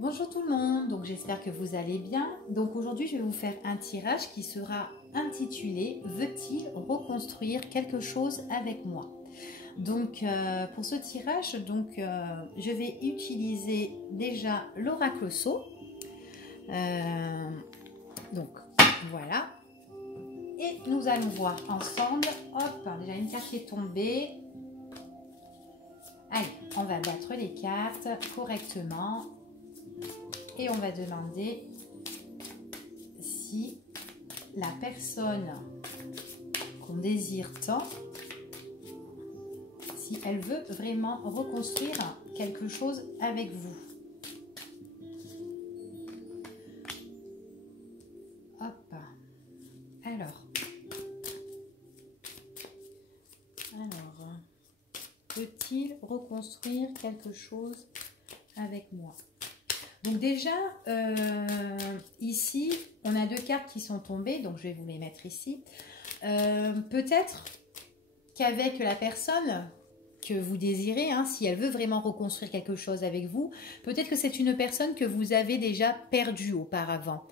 Bonjour tout le monde, donc j'espère que vous allez bien. Donc aujourd'hui je vais vous faire un tirage qui sera intitulé Veut-il reconstruire quelque chose avec moi? Donc pour ce tirage, je vais utiliser déjà l'oracle sceau. Donc voilà. Et nous allons voir ensemble. Hop, déjà une carte qui est tombée. Allez, on va battre les cartes correctement. Et on va demander si la personne qu'on désire tant, si elle veut vraiment reconstruire quelque chose avec vous. Hop. Alors, peut-il reconstruire quelque chose avec moi? Donc déjà, ici, on a deux cartes qui sont tombées, donc je vais vous les mettre ici. Peut-être qu'avec la personne que vous désirez, si elle veut vraiment reconstruire quelque chose avec vous, peut-être que c'est une personne que vous avez déjà perdue auparavant.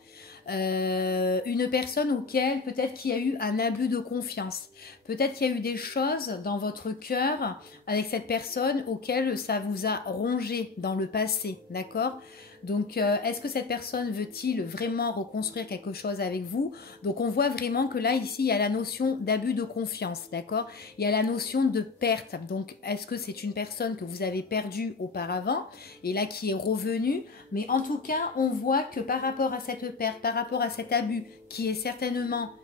Une personne auquel peut-être qu'il y a eu un abus de confiance, peut-être qu'il y a eu des choses dans votre cœur avec cette personne auquel ça vous a rongé dans le passé, d'accord? Donc est-ce que cette personne veut-il vraiment reconstruire quelque chose avec vous? Donc on voit vraiment que là ici il y a la notion d'abus de confiance, d'accord? Il y a la notion de perte. Donc est-ce que c'est une personne que vous avez perdue auparavant et là qui est revenue? Mais en tout cas, on voit que par rapport à cette perte, par rapport à cet abus qui est certainement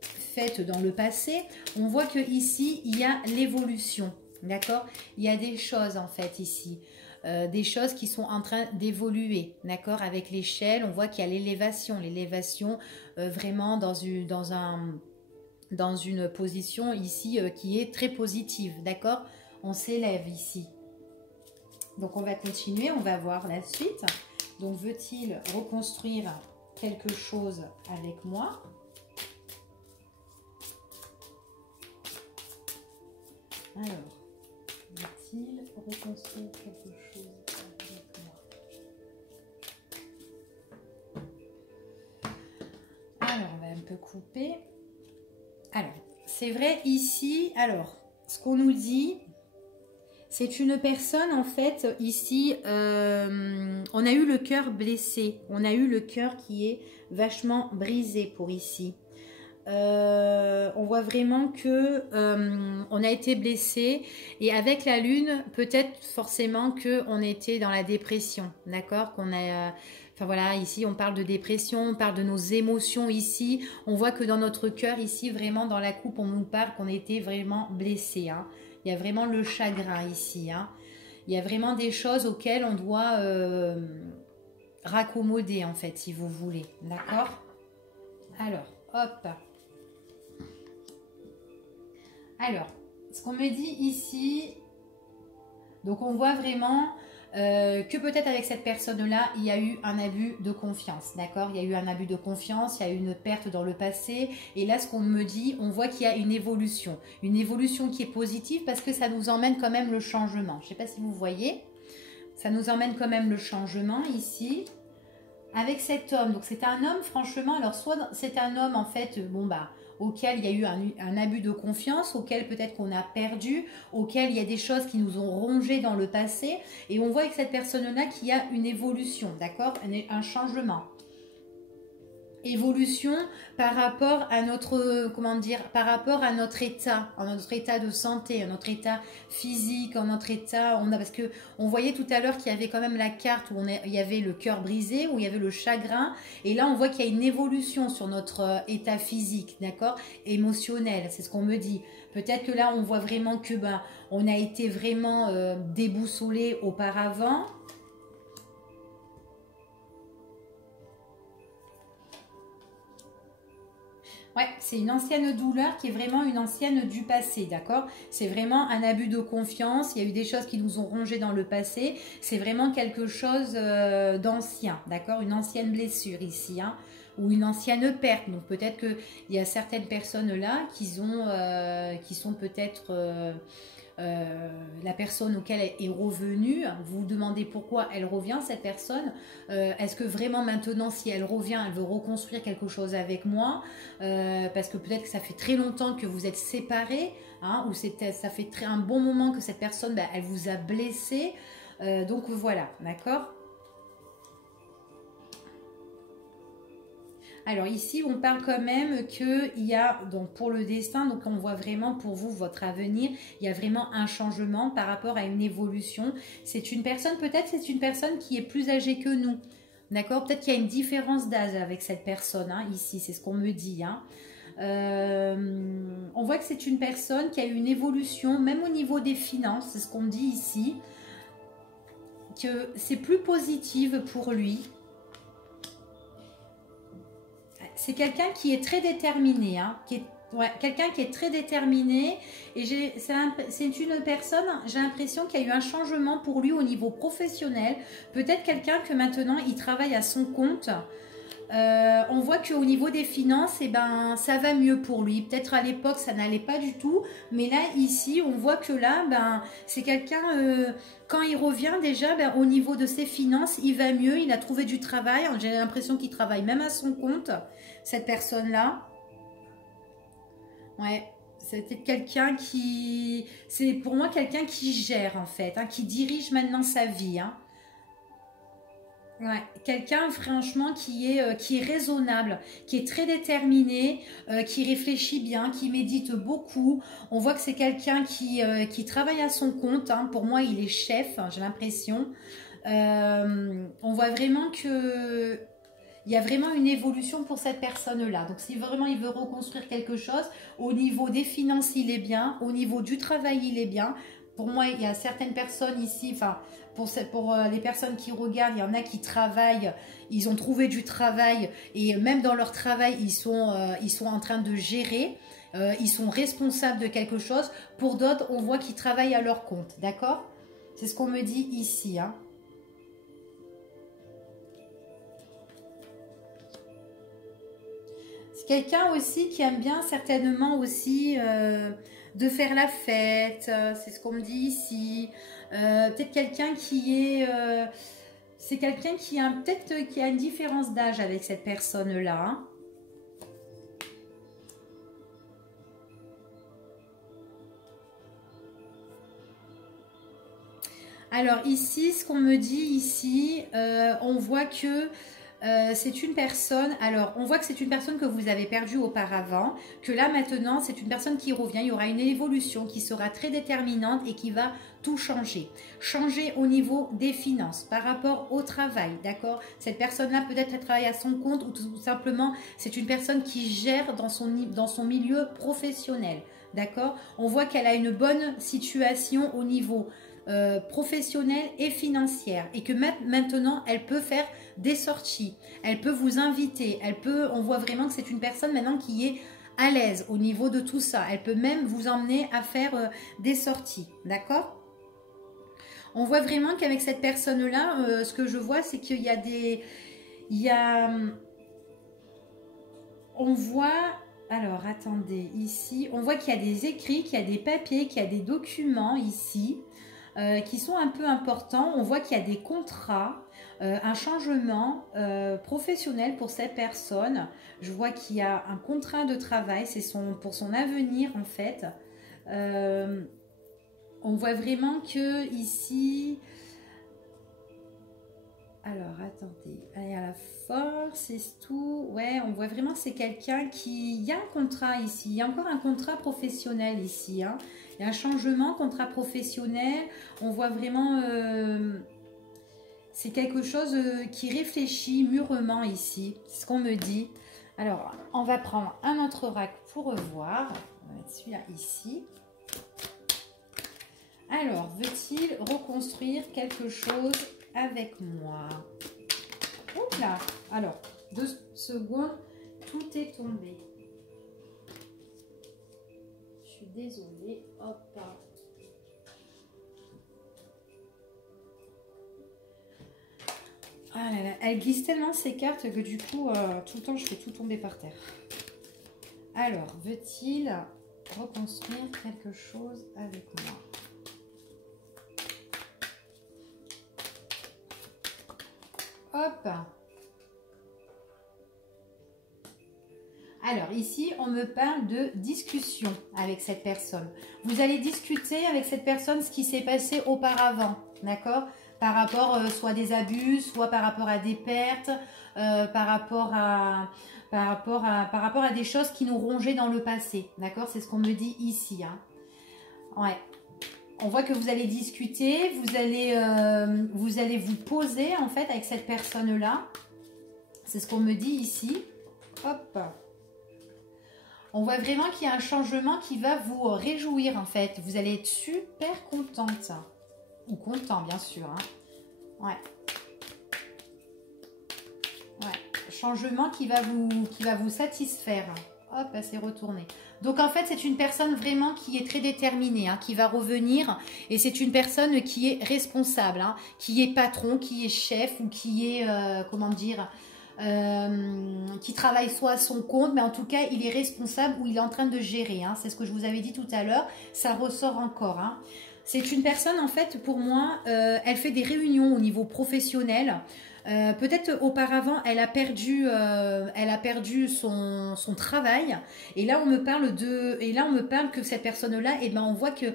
fait dans le passé, on voit que ici il y a l'évolution, d'accord? Il y a des choses en fait ici, des choses qui sont en train d'évoluer, d'accord? Avec l'échelle, on voit qu'il y a l'élévation vraiment dans une position ici qui est très positive, d'accord? On s'élève ici. Donc on va continuer, on va voir la suite. Donc veut-il reconstruire quelque chose avec moi? Alors, veut-il reconstruire quelque chose avec moi? Alors, on va un peu couper. Alors, c'est vrai ici, alors, ce qu'on nous dit, c'est une personne en fait, ici, on a eu le cœur blessé, on a eu le cœur qui est vachement brisé pour ici. On voit vraiment que on a été blessé et avec la lune peut-être forcément que on était dans la dépression, d'accord, qu'on a enfin voilà, ici on parle de dépression, on parle de nos émotions ici, on voit que dans notre cœur ici vraiment dans la coupe on nous parle qu'on était vraiment blessé, il y a vraiment le chagrin ici, il y a vraiment des choses auxquelles on doit raccommoder en fait si vous voulez, d'accord. Alors hop. Alors, ce qu'on me dit ici, donc on voit vraiment que peut-être avec cette personne-là, il y a eu un abus de confiance, d'accord? Il y a eu un abus de confiance, il y a eu une perte dans le passé. Et là, ce qu'on me dit, on voit qu'il y a une évolution qui est positive parce que ça nous emmène quand même le changement. Je ne sais pas si vous voyez, ça nous emmène quand même le changement ici. Avec cet homme, donc c'est un homme franchement, alors soit c'est un homme en fait, auquel il y a eu un abus de confiance, auquel peut-être qu'on a perdu, auquel il y a des choses qui nous ont rongé dans le passé, et on voit avec cette personne-là qu'il y a une évolution, d'accord, un changement. Évolution par rapport à notre, par rapport à notre état de santé, à notre état physique, à notre état, parce que on voyait tout à l'heure qu'il y avait quand même la carte où il y avait le cœur brisé, où il y avait le chagrin, et là on voit qu'il y a une évolution sur notre état physique, d'accord, émotionnel, c'est ce qu'on me dit. Peut-être que là on voit vraiment que on a été vraiment déboussolé auparavant. Ouais, c'est une ancienne douleur qui est vraiment une ancienne du passé, d'accord? C'est vraiment un abus de confiance, il y a eu des choses qui nous ont rongé dans le passé, c'est vraiment quelque chose d'ancien, d'accord? Une ancienne blessure ici, ou une ancienne perte. Donc peut-être qu'il y a certaines personnes là qui sont peut-être la personne auquel elle est revenue. Vous vous demandez pourquoi elle revient, cette personne. Est-ce que vraiment maintenant, si elle revient, elle veut reconstruire quelque chose avec moi, parce que peut-être que ça fait très longtemps que vous êtes séparés, hein, ou ça fait un bon moment que cette personne, ben, elle vous a blessé. Donc voilà, d'accord. Alors ici, on parle quand même qu'il y a, donc pour le destin, donc on voit vraiment pour vous, votre avenir, il y a vraiment un changement par rapport à une évolution. C'est une personne, peut-être c'est une personne qui est plus âgée que nous, d'accord. Peut-être qu'il y a une différence d'âge avec cette personne, hein, ici, c'est ce qu'on me dit, hein. On voit que c'est une personne qui a eu une évolution, même au niveau des finances, c'est ce qu'on me dit ici, que c'est plus positive pour lui. C'est quelqu'un qui est très déterminé, hein, quelqu'un qui est très déterminé. Et c'est une personne, j'ai l'impression qu'il y a eu un changement pour lui au niveau professionnel. Peut-être quelqu'un que maintenant, il travaille à son compte. On voit qu'au niveau des finances, eh ben, ça va mieux pour lui. Peut-être à l'époque, ça n'allait pas du tout. Mais là, ici, on voit que là, ben, c'est quelqu'un, quand il revient déjà, ben, au niveau de ses finances, il va mieux. Il a trouvé du travail. J'ai l'impression qu'il travaille même à son compte, cette personne-là. Ouais, c'était quelqu'un qui... C'est pour moi quelqu'un qui gère, en fait, hein, qui dirige maintenant sa vie, hein. Ouais, quelqu'un franchement qui est raisonnable, qui est très déterminé, qui réfléchit bien, qui médite beaucoup. On voit que c'est quelqu'un qui travaille à son compte, hein. Pour moi, il est chef, hein, j'ai l'impression. On voit vraiment que il y a vraiment une évolution pour cette personne-là. Donc, si vraiment il veut reconstruire quelque chose, au niveau des finances, il est bien. Au niveau du travail, il est bien. Pour moi, il y a certaines personnes ici, enfin, pour les personnes qui regardent, il y en a qui travaillent, ils ont trouvé du travail et même dans leur travail, ils sont en train de gérer, ils sont responsables de quelque chose. Pour d'autres, on voit qu'ils travaillent à leur compte, d'accord? C'est ce qu'on me dit ici, hein. C'est quelqu'un aussi qui aime bien certainement aussi de faire la fête, c'est ce qu'on me dit ici. Peut-être quelqu'un qui est... c'est quelqu'un qui a peut-être qui a une différence d'âge avec cette personne-là, hein. Alors ici, ce qu'on me dit ici, on voit que c'est une personne, alors on voit que c'est une personne que vous avez perdue auparavant, que là maintenant c'est une personne qui revient, il y aura une évolution qui sera très déterminante et qui va tout changer. Changer au niveau des finances, par rapport au travail, d'accord? Cette personne-là peut-être elle travaille à son compte ou tout simplement c'est une personne qui gère dans son milieu professionnel, d'accord? On voit qu'elle a une bonne situation au niveau professionnelle et financière et que maintenant elle peut faire des sorties, elle peut vous inviter, on voit vraiment que c'est une personne maintenant qui est à l'aise au niveau de tout ça, elle peut même vous emmener à faire des sorties, d'accord? On voit vraiment qu'avec cette personne là, ce que je vois c'est qu'il y a on voit, alors attendez, ici on voit qu'il y a des écrits, qu'il y a des papiers, qu'il y a des documents ici qui sont un peu importants. On voit qu'il y a des contrats, un changement professionnel pour cette personne. Je vois qu'il y a un contrat de travail, c'est pour son avenir en fait. On voit vraiment que ici... Alors, attendez. Allez, à la force, c'est tout. Ouais, on voit vraiment que c'est quelqu'un qui... Il y a un contrat ici. Il y a encore un contrat professionnel ici, hein. Il y a un changement, contrat professionnel. On voit vraiment... c'est quelque chose qui réfléchit mûrement ici. C'est ce qu'on me dit. Alors, on va prendre un autre oracle pour revoir. On va mettre celui-là ici. Alors, veut-il reconstruire quelque chose avec moi? Oups là. Alors, 2 secondes, tout est tombé. Je suis désolée. Hop. Ah là là, elle glisse tellement ces cartes que du coup, tout le temps, je fais tout tomber par terre. Alors, veut-il reconstruire quelque chose avec moi? Hop. Alors ici, on me parle de discussion avec cette personne. Vous allez discuter avec cette personne ce qui s'est passé auparavant, d'accord? Par rapport soit à des abus, soit par rapport à des pertes, par rapport à des choses qui nous rongeaient dans le passé, d'accord? C'est ce qu'on me dit ici, hein. Ouais. On voit que vous allez discuter, vous allez vous poser en fait avec cette personne-là. C'est ce qu'on me dit ici. Hop. On voit vraiment qu'il y a un changement qui va vous réjouir en fait. Vous allez être super contente. Ou content bien sûr. Hein. Ouais. Ouais. Changement qui va vous satisfaire. Hop, c'est retourné. Donc en fait c'est une personne vraiment qui est très déterminée, hein, qui va revenir. Et c'est une personne qui est responsable, hein, qui est patron, qui est chef ou qui est, comment dire... qui travaille soit à son compte, mais en tout cas, il est responsable ou il est en train de gérer. Hein. C'est ce que je vous avais dit tout à l'heure. Ça ressort encore. Hein. C'est une personne, en fait, pour moi, elle fait des réunions au niveau professionnel. Peut-être auparavant, elle a perdu son travail. Et là, on me parle que cette personne-là, eh ben, on voit que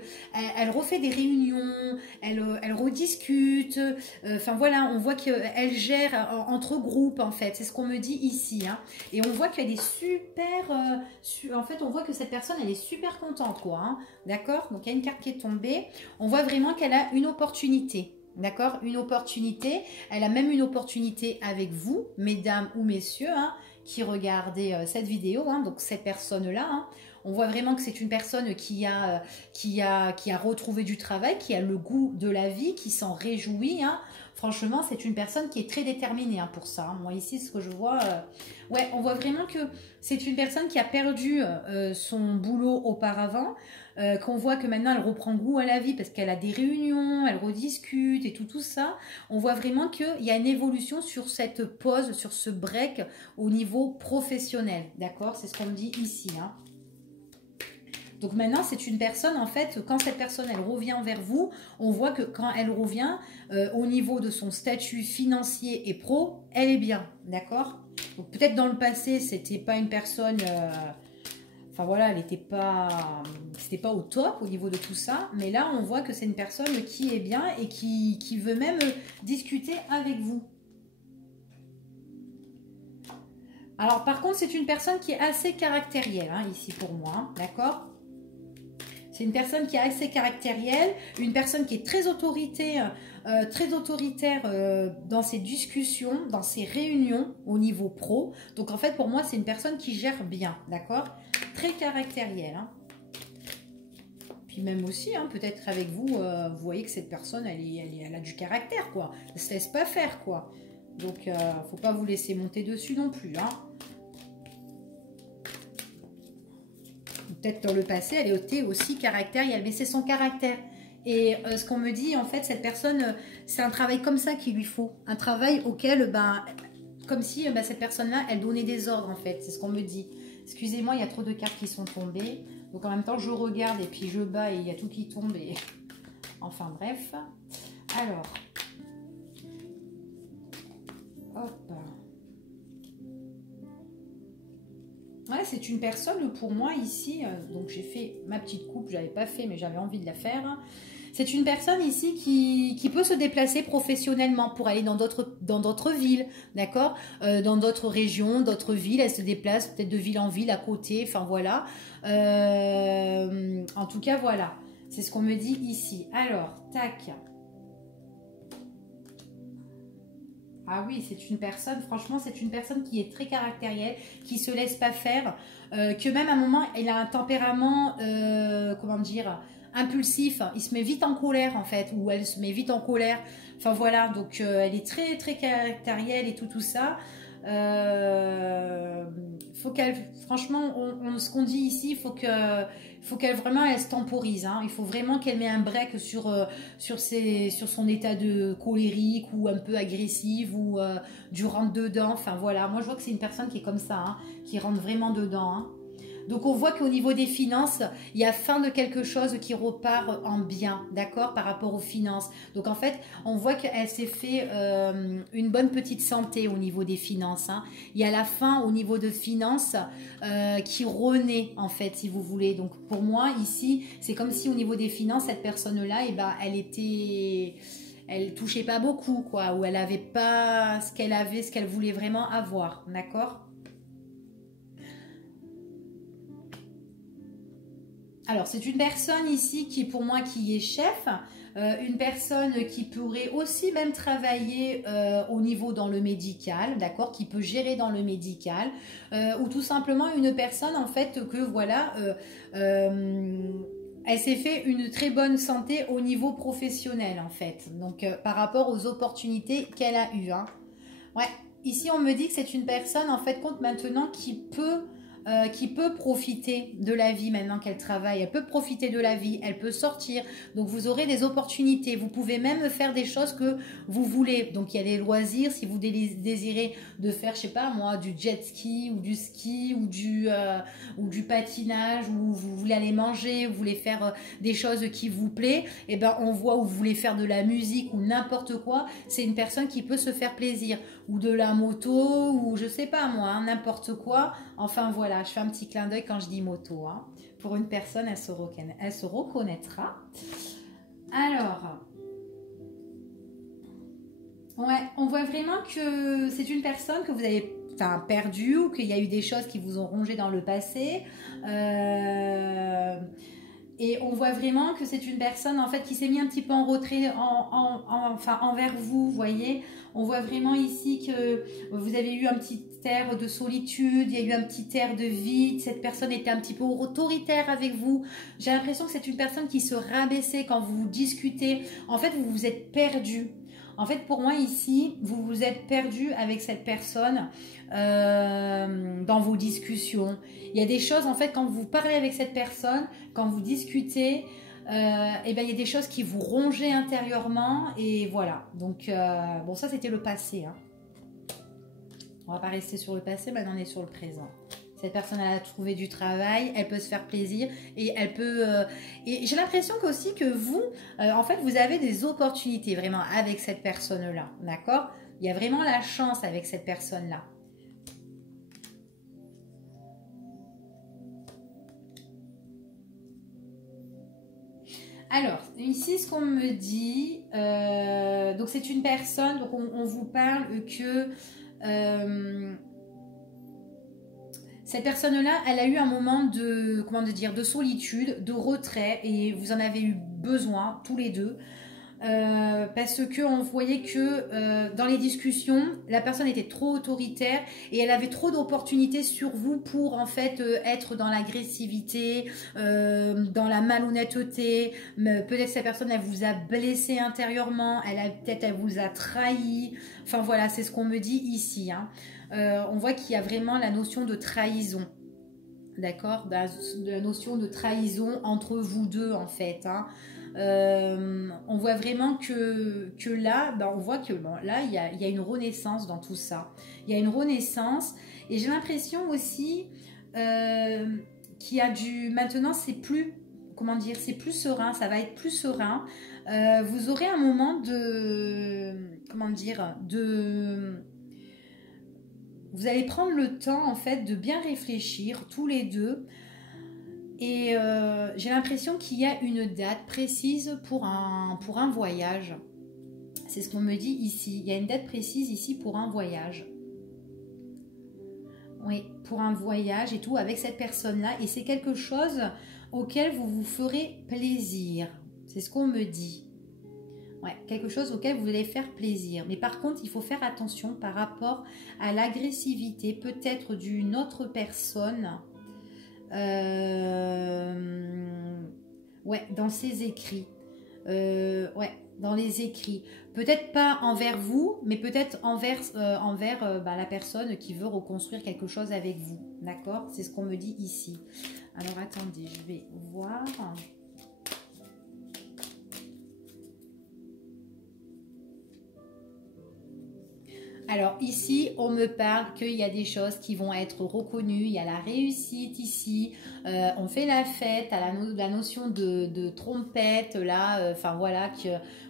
elle refait des réunions, elle rediscute. Enfin voilà, on voit qu'elle gère entre groupes en fait. C'est ce qu'on me dit ici. Hein. Et on voit qu'elle est super. En fait, on voit que cette personne, elle est super contente, quoi. Hein. D'accord? Donc il y a une carte qui est tombée. On voit vraiment qu'elle a une opportunité. D'accord, une opportunité. Elle a même une opportunité avec vous, mesdames ou messieurs, hein, qui regardez cette vidéo. Hein, donc cette personne-là, hein, on voit vraiment que c'est une personne qui a retrouvé du travail, qui a le goût de la vie, qui s'en réjouit. Hein. Franchement, c'est une personne qui est très déterminée hein, pour ça. Hein. Moi ici, ce que je vois, ouais, on voit vraiment que c'est une personne qui a perdu son boulot auparavant. Qu'on voit que maintenant elle reprend goût à la vie parce qu'elle a des réunions, elle rediscute et tout ça. On voit vraiment qu'il y a une évolution sur cette pause, sur ce break au niveau professionnel. D'accord? C'est ce qu'on me dit ici. Hein. Donc maintenant, c'est une personne, en fait, quand cette personne, elle revient vers vous, on voit que quand elle revient, au niveau de son statut financier et pro, elle est bien. D'accord? Donc peut-être dans le passé, c'était pas une personne... Enfin voilà, elle n'était pas, c'était pas au top au niveau de tout ça, mais là on voit que c'est une personne qui est bien et qui veut même discuter avec vous. Alors par contre c'est une personne qui est assez caractérielle hein, ici pour moi, hein, d'accord? C'est une personne qui est assez caractérielle, une personne qui est très autoritaire dans ses discussions, dans ses réunions au niveau pro. Donc en fait pour moi c'est une personne qui gère bien, d'accord? Très caractérielle. Hein. Puis même aussi, hein, peut-être avec vous, vous voyez que cette personne, elle a du caractère, quoi. Elle ne se laisse pas faire, quoi. Donc, faut pas vous laisser monter dessus non plus. Hein. Peut-être dans le passé, elle était aussi caractérielle, mais c'est son caractère. Et ce qu'on me dit, en fait, cette personne, c'est un travail comme ça qu'il lui faut. Un travail auquel, ben, comme si cette personne-là, elle donnait des ordres, en fait. C'est ce qu'on me dit. Excusez-moi, il y a trop de cartes qui sont tombées. Donc en même temps, je regarde et puis je bats et il y a tout qui tombe. Et... Enfin bref. Alors. Hop. Ouais, c'est une personne pour moi ici. Donc j'ai fait ma petite coupe. Je n'avais pas fait, mais j'avais envie de la faire. C'est une personne ici qui peut se déplacer professionnellement pour aller dans d'autres villes, d'accord, dans d'autres régions, d'autres villes. Elle se déplace peut-être de ville en ville à côté, enfin voilà. En tout cas, voilà. C'est ce qu'on me dit ici. Alors, tac. Ah oui, c'est une personne, franchement, c'est une personne qui est très caractérielle, qui se laisse pas faire, que même à un moment, elle a un tempérament, comment dire... impulsif, il se met vite en colère en fait, ou elle se met vite en colère, enfin voilà, donc elle est très très caractérielle et tout ça. Faut qu'elle, franchement, ce qu'on dit ici, faut qu'elle vraiment elle se temporise, hein. Il faut vraiment qu'elle mette un break sur son état de colérique ou un peu agressive ou du rentre dedans, enfin voilà, moi je vois que c'est une personne qui est comme ça, hein, qui rentre vraiment dedans, hein. Donc on voit qu'au niveau des finances, il y a fin de quelque chose qui repart en bien, d'accord, par rapport aux finances. Donc en fait, on voit qu'elle s'est fait une bonne petite santé au niveau des finances, hein. Il y a la fin au niveau de finances qui renaît en fait, si vous voulez. Donc pour moi ici, c'est comme si au niveau des finances, cette personne-là, eh ben, elle touchait pas beaucoup, quoi, ou elle avait pas ce qu'elle voulait vraiment avoir, d'accord? Alors, c'est une personne ici qui, pour moi, qui est chef, une personne qui pourrait aussi même travailler au niveau dans le médical, d'accord, qui peut gérer dans le médical, ou tout simplement une personne, en fait, que voilà, elle s'est fait une très bonne santé au niveau professionnel, en fait, donc par rapport aux opportunités qu'elle a eues, hein. Ouais, ici on me dit que c'est une personne en fait compte maintenant qui peut profiter de la vie maintenant qu'elle travaille. Elle peut profiter de la vie, elle peut sortir. Donc vous aurez des opportunités. Vous pouvez même faire des choses que vous voulez. Donc il y a des loisirs si vous désirez de faire, je sais pas moi, du jet ski ou du ski ou du patinage ou vous voulez aller manger, vous voulez faire des choses qui vous plaît. Et ben on voit où vous voulez faire de la musique ou n'importe quoi. C'est une personne qui peut se faire plaisir ou de la moto, ou je sais pas moi, hein, n'importe quoi. Enfin voilà, je fais un petit clin d'œil quand je dis moto, hein. Pour une personne, elle se reconnaîtra. Alors, ouais, on voit vraiment que c'est une personne que vous avez perdue ou qu'il y a eu des choses qui vous ont rongé dans le passé. Euh, Et on voit vraiment que c'est une personne en fait qui s'est mis un petit peu en retrait enfin, envers vous, vous voyez. On voit vraiment ici que vous avez eu un petit air de solitude, il y a eu un petit air de vide, cette personne était un petit peu autoritaire avec vous. J'ai l'impression que c'est une personne qui se rabaissait quand vous discutez. En fait, vous vous êtes perdu. En fait, pour moi ici, vous vous êtes perdu avec cette personne dans vos discussions. Il y a des choses, en fait, quand vous parlez avec cette personne, quand vous discutez, et ben, il y a des choses qui vous rongeaient intérieurement. Et voilà. Donc, bon, ça, c'était le passé, hein. On va pas rester sur le passé, maintenant on est sur le présent. Cette personne elle a trouvé du travail, elle peut se faire plaisir et elle peut. Et j'ai l'impression aussi que vous, en fait, vous avez des opportunités vraiment avec cette personne-là, d'accord? Il y a vraiment la chance avec cette personne-là. Alors, ici, ce qu'on me dit, donc c'est une personne, donc on vous parle que cette personne-là, elle a eu un moment de, comment dire, de solitude, de retrait, et vous en avez eu besoin tous les deux. Parce que on voyait que dans les discussions, la personne était trop autoritaire et elle avait trop d'opportunités sur vous pour en fait être dans l'agressivité, dans la malhonnêteté. Peut-être que cette personne elle vous a blessé intérieurement, peut-être elle vous a trahi. Enfin voilà, c'est ce qu'on me dit ici, hein. On voit qu'il y a vraiment la notion de trahison. D'accord, de la notion de trahison entre vous deux en fait, hein. On voit vraiment que là, on voit que bon, là, il y a une renaissance dans tout ça. Il y a une renaissance et j'ai l'impression aussi qu'il y a du... Maintenant, c'est plus, comment dire, c'est plus serein, ça va être plus serein. Vous aurez un moment de... Comment dire, de... Vous allez prendre le temps, en fait, de bien réfléchir, tous les deux. Et j'ai l'impression qu'il y a une date précise pour un voyage. C'est ce qu'on me dit ici. Il y a une date précise ici pour un voyage. Oui, pour un voyage et tout avec cette personne-là. Et c'est quelque chose auquel vous vous ferez plaisir. C'est ce qu'on me dit. Ouais, quelque chose auquel vous allez faire plaisir. Mais par contre, il faut faire attention par rapport à l'agressivité peut-être d'une autre personne. Ouais, dans ses écrits. Ouais, dans les écrits. Peut-être pas envers vous, mais peut-être envers la personne qui veut reconstruire quelque chose avec vous. D'accord? C'est ce qu'on me dit ici. Alors attendez, je vais voir. Alors ici, on me parle qu'il y a des choses qui vont être reconnues, il y a la réussite ici, on fait la fête, à la notion de trompette, là, enfin voilà,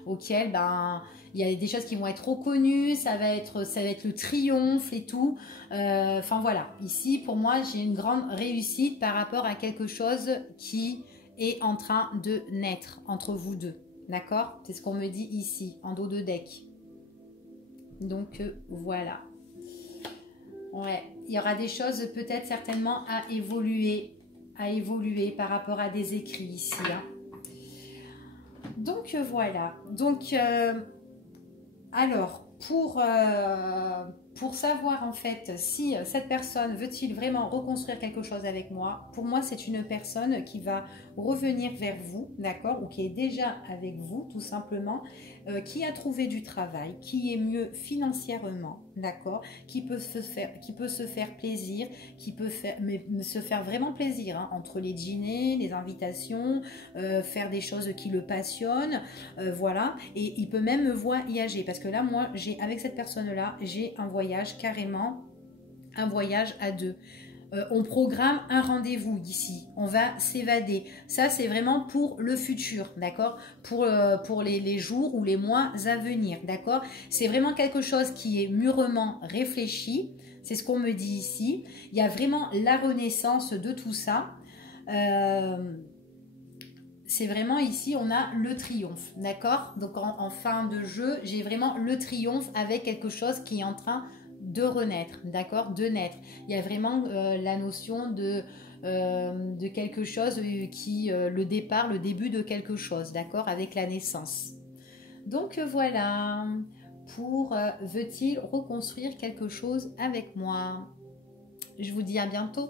auquel ben, il y a des choses qui vont être reconnues, ça va être le triomphe et tout. Enfin voilà, ici pour moi j'ai une grande réussite par rapport à quelque chose qui est en train de naître entre vous deux. D'accord? C'est ce qu'on me dit ici, en dos de deck. Donc voilà. Ouais, il y aura des choses peut-être certainement à évoluer par rapport à des écrits ici. Hein. Donc voilà. Donc alors pour savoir en fait si cette personne veut-il vraiment reconstruire quelque chose avec moi, pour moi c'est une personne qui va revenir vers vous, d'accord, ou qui est déjà avec vous tout simplement, qui a trouvé du travail, qui est mieux financièrement, d'accord, qui peut se faire plaisir, qui peut se faire vraiment plaisir hein, entre les dîners, les invitations, faire des choses qui le passionnent, voilà, et il peut même me voyager parce que là moi j'ai avec cette personne là j'ai un voyage carrément, un voyage à deux. On programme un rendez-vous ici, on va s'évader. Ça, c'est vraiment pour le futur, d'accord, pour les jours ou les mois à venir, d'accord. C'est vraiment quelque chose qui est mûrement réfléchi, c'est ce qu'on me dit ici. Il y a vraiment la renaissance de tout ça. C'est vraiment ici, on a le triomphe, d'accord. Donc en fin de jeu, j'ai vraiment le triomphe avec quelque chose qui est en train de renaître, d'accord, de naître. Il y a vraiment la notion de quelque chose qui, le départ, le début de quelque chose, d'accord, avec la naissance. Donc voilà, pour veut-il reconstruire quelque chose avec moi? Je vous dis à bientôt.